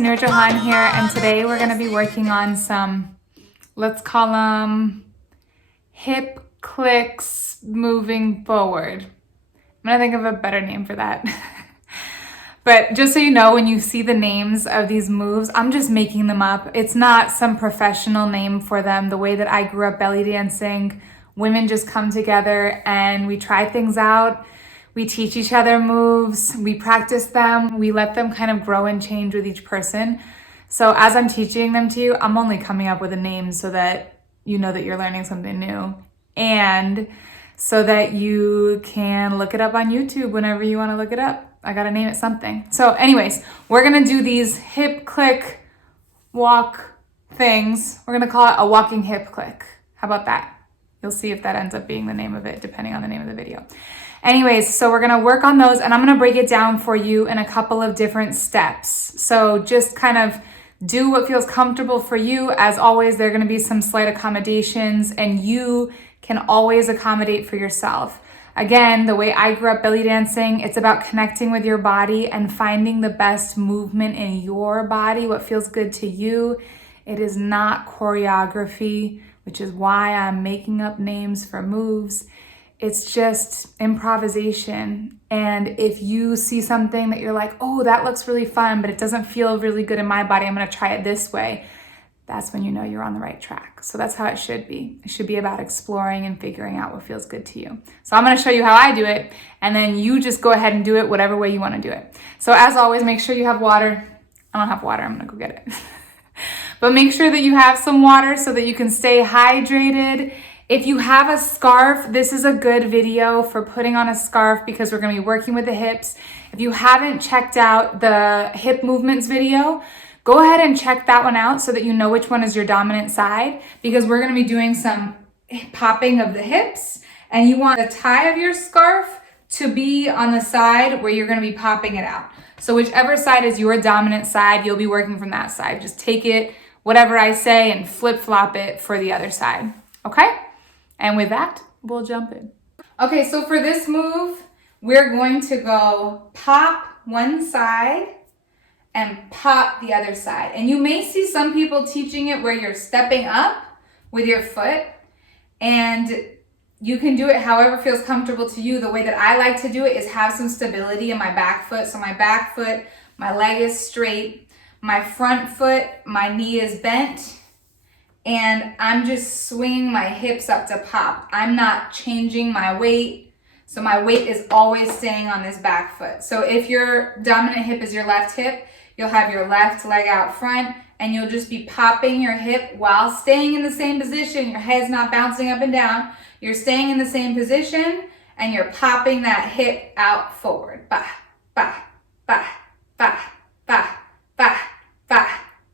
Nurjahan here, and today we're going to be working on some, let's call them hip clicks moving forward. I'm going to think of a better name for that. But just so you know, when you see the names of these moves, I'm just making them up. It's not some professional name for them. The way that I grew up belly dancing, women just come together and we try things out. We teach each other moves, we practice them, we let them kind of grow and change with each person. So as I'm teaching them to you, I'm only coming up with a name so that you know that you're learning something new, and so that you can look it up on YouTube whenever you want to look it up. I gotta name it something. So anyways, we're gonna do these hip click walk things. We're gonna call it a walking hip click. How about that? You'll see if that ends up being the name of it, depending on the name of the video. Anyways, so we're gonna work on those, and I'm gonna break it down for you in a couple of different steps. So just kind of do what feels comfortable for you. As always, there are gonna be some slight accommodations, and you can always accommodate for yourself. Again, the way I grew up belly dancing, it's about connecting with your body and finding the best movement in your body, what feels good to you. It is not choreography, which is why I'm making up names for moves. It's just improvisation. And if you see something that you're like, oh, that looks really fun, but it doesn't feel really good in my body, I'm gonna try it this way. That's when you know you're on the right track. So that's how it should be. It should be about exploring and figuring out what feels good to you. So I'm gonna show you how I do it, and then you just go ahead and do it whatever way you wanna do it. So as always, make sure you have water. I don't have water, I'm gonna go get it. But make sure that you have some water so that you can stay hydrated. If you have a scarf, this is a good video for putting on a scarf because we're gonna be working with the hips. If you haven't checked out the hip movements video, go ahead and check that one out so that you know which one is your dominant side, because we're gonna be doing some popping of the hips, and you want the tie of your scarf to be on the side where you're gonna be popping it out. So whichever side is your dominant side, you'll be working from that side. Just take it, whatever I say, and flip-flop it for the other side, okay? And with that, we'll jump in. Okay, so for this move, we're going to go pop one side and pop the other side. And you may see some people teaching it where you're stepping up with your foot, and you can do it however feels comfortable to you. The way that I like to do it is have some stability in my back foot. So my back foot, my leg is straight, my front foot, my knee is bent, and I'm just swinging my hips up to pop. I'm not changing my weight. So my weight is always staying on this back foot. So if your dominant hip is your left hip, you'll have your left leg out front, and you'll just be popping your hip while staying in the same position. Your head's not bouncing up and down. You're staying in the same position, and you're popping that hip out forward. Ba, ba, ba, ba, ba, ba, ba,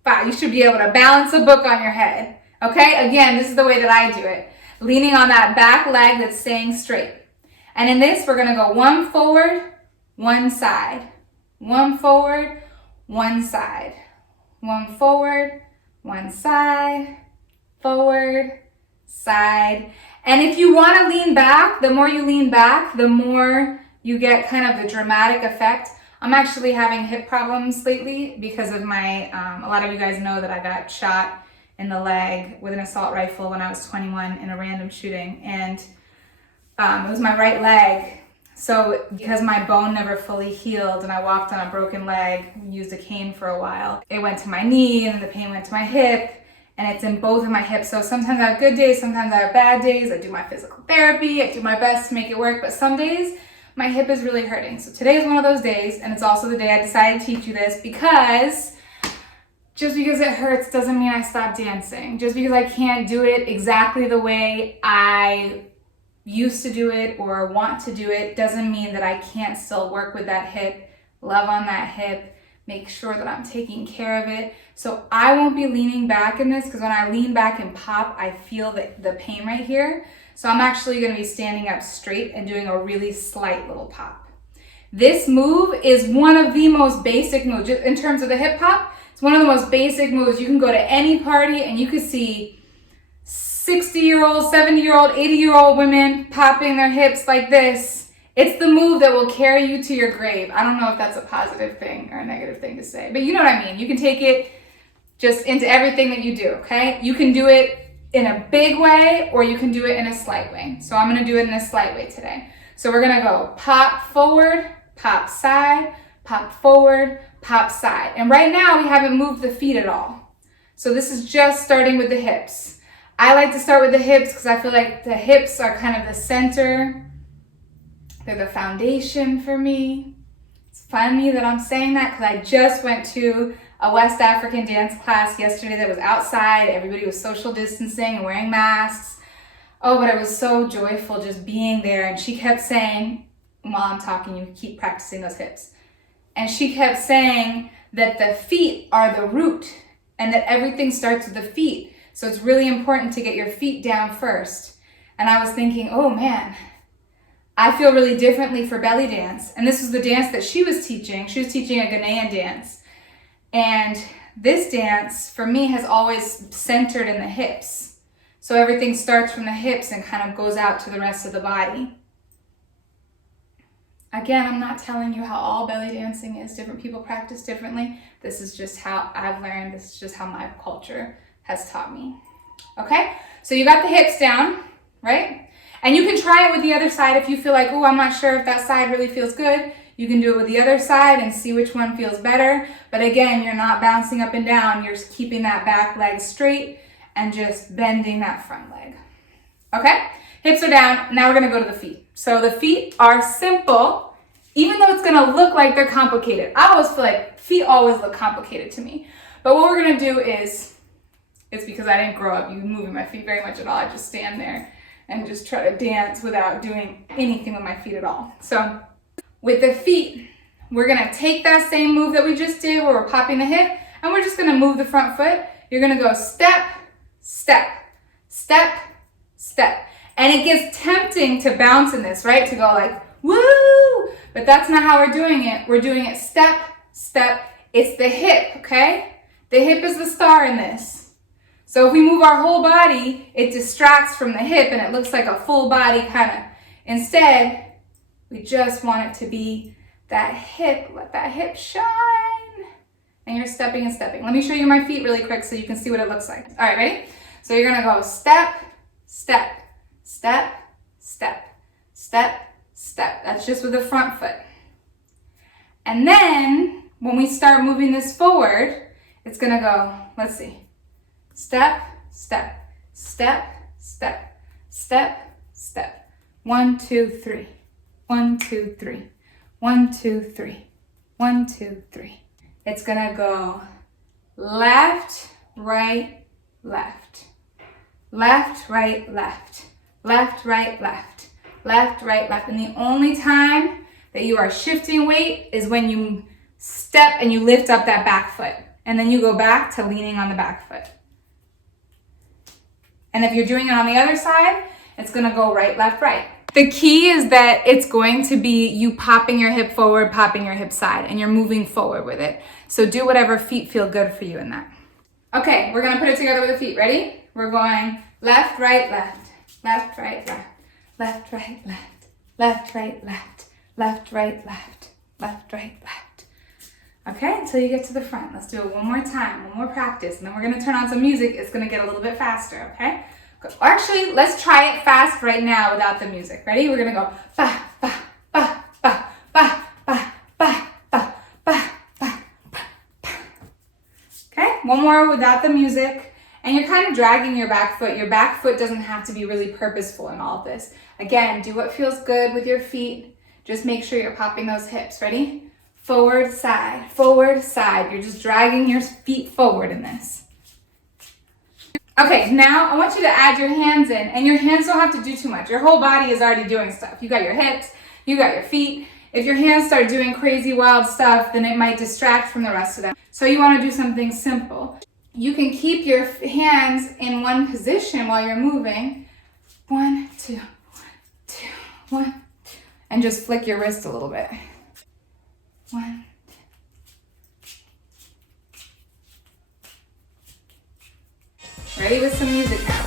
ba. You should be able to balance a book on your head. Okay, again, this is the way that I do it. Leaning on that back leg that's staying straight. And in this, we're gonna go one forward, one side. One forward, one side. One forward, one side. Forward, side. And if you wanna lean back, the more you lean back, the more you get kind of the dramatic effect. I'm actually having hip problems lately because of my, a lot of you guys know that I got shot in the leg with an assault rifle when I was 21 in a random shooting, and it was my right leg. So because my bone never fully healed and I walked on a broken leg, used a cane for a while, it went to my knee, and then the pain went to my hip, and it's in both of my hips. So sometimes I have good days, sometimes I have bad days. I do my physical therapy, I do my best to make it work, but some days my hip is really hurting. So today is one of those days, and it's also the day I decided to teach you this, because just because it hurts doesn't mean I stop dancing. Just because I can't do it exactly the way I used to do it or want to do it doesn't mean that I can't still work with that hip, love on that hip, make sure that I'm taking care of it. So I won't be leaning back in this, because when I lean back and pop, I feel the pain right here. So I'm actually gonna be standing up straight and doing a really slight little pop. This move is one of the most basic moves. Just in terms of the hip hop, it's one of the most basic moves. You can go to any party and you can see 60-year-old, 70-year-old, 80-year-old women popping their hips like this It's the move that will carry you to your grave. I don't know if that's a positive thing or a negative thing to say, but you know what I mean. You can take it just into everything that you do, okay? You can do it in a big way or you can do it in a slight way. So I'm gonna do it in a slight way today. So we're gonna go pop forward, pop side, pop forward, pop side. And right now we haven't moved the feet at all. So this is just starting with the hips. I like to start with the hips because I feel like the hips are kind of the center. They're the foundation for me. It's funny that I'm saying that because I just went to a West African dance class yesterday that was outside. Everybody was social distancing and wearing masks. Oh, but it was so joyful just being there. And she kept saying, while I'm talking, you keep practicing those hips. And she kept saying that the feet are the root and that everything starts with the feet. So it's really important to get your feet down first. And I was thinking, oh man, I feel really differently for belly dance. And this was the dance that she was teaching. She was teaching a Ghanaian dance. And this dance for me has always centered in the hips. So everything starts from the hips and kind of goes out to the rest of the body. Again, I'm not telling you how all belly dancing is. Different people practice differently. This is just how I've learned. This is just how my culture has taught me. Okay, so you got the hips down, right? And you can try it with the other side if you feel like, oh, I'm not sure if that side really feels good. You can do it with the other side and see which one feels better. But again, you're not bouncing up and down. You're just keeping that back leg straight and just bending that front leg. Okay, hips are down. Now we're gonna go to the feet. So the feet are simple, even though it's gonna look like they're complicated. I always feel like feet always look complicated to me. But what we're gonna do is, it's because I didn't grow up moving my feet very much at all. I just stand there and just try to dance without doing anything with my feet at all. So with the feet, we're gonna take that same move that we just did where we're popping the hip and we're just gonna move the front foot. You're gonna go step, step, step, step. And it gets tempting to bounce in this, right? To go like, woo! But that's not how we're doing it. We're doing it step, step. It's the hip, okay? The hip is the star in this. So if we move our whole body, it distracts from the hip and it looks like a full body kind of. Instead, we just want it to be that hip. Let that hip shine. And you're stepping and stepping. Let me show you my feet really quick so you can see what it looks like. All right, ready? So you're gonna go step, step, step, step, step, step. That's just with the front foot. And then when we start moving this forward, it's gonna go, let's see. Step, step, step, step, step, step. 1, 2, 3. 1, 2, 3. 1, 2, 3. 1, 2, 3. It's gonna go left, right, left. Left, right, left. Left, right, left. Left, right, left. And the only time that you are shifting weight is when you step and you lift up that back foot. And then you go back to leaning on the back foot. And if you're doing it on the other side, it's gonna go right, left, right. The key is that it's going to be you popping your hip forward, popping your hip side, and you're moving forward with it. So do whatever feet feel good for you in that. Okay, we're gonna put it together with the feet. Ready? We're going left, right, left, left, right, left, left, right, left, left, right, left, left, right, left, left, right, left. Okay, until you get to the front. Let's do it one more time, one more practice, and then we're gonna turn on some music. It's gonna get a little bit faster, okay? Actually, let's try it fast right now without the music. Ready? We're gonna go ba, ba, ba, ba, ba, ba, ba, ba, ba, ba, ba. Okay, one more without the music. And you're kind of dragging your back foot. Your back foot doesn't have to be really purposeful in all of this. Again, do what feels good with your feet. Just make sure you're popping those hips. Ready? Forward, side, forward, side. You're just dragging your feet forward in this. Okay, now I want you to add your hands in, and your hands don't have to do too much. Your whole body is already doing stuff. You got your hips, you got your feet. If your hands start doing crazy, wild stuff, then it might distract from the rest of them. So you want to do something simple. You can keep your hands in one position while you're moving. 1, 2, 1, 2, 1, and just flick your wrist a little bit. 1, 2. Ready with some music now.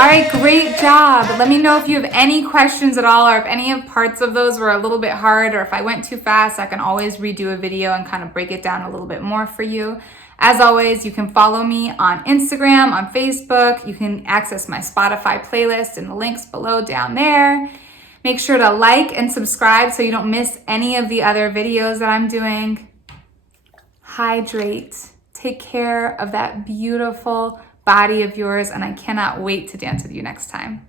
All right, great job. Let me know if you have any questions at all, or if any of parts of those were a little bit hard, or if I went too fast. I can always redo a video and kind of break it down a little bit more for you. As always, you can follow me on Instagram, on Facebook. You can access my Spotify playlist in the links below down there. Make sure to like and subscribe so you don't miss any of the other videos that I'm doing. Hydrate. Take care of that beautiful body of yours, and I cannot wait to dance with you next time.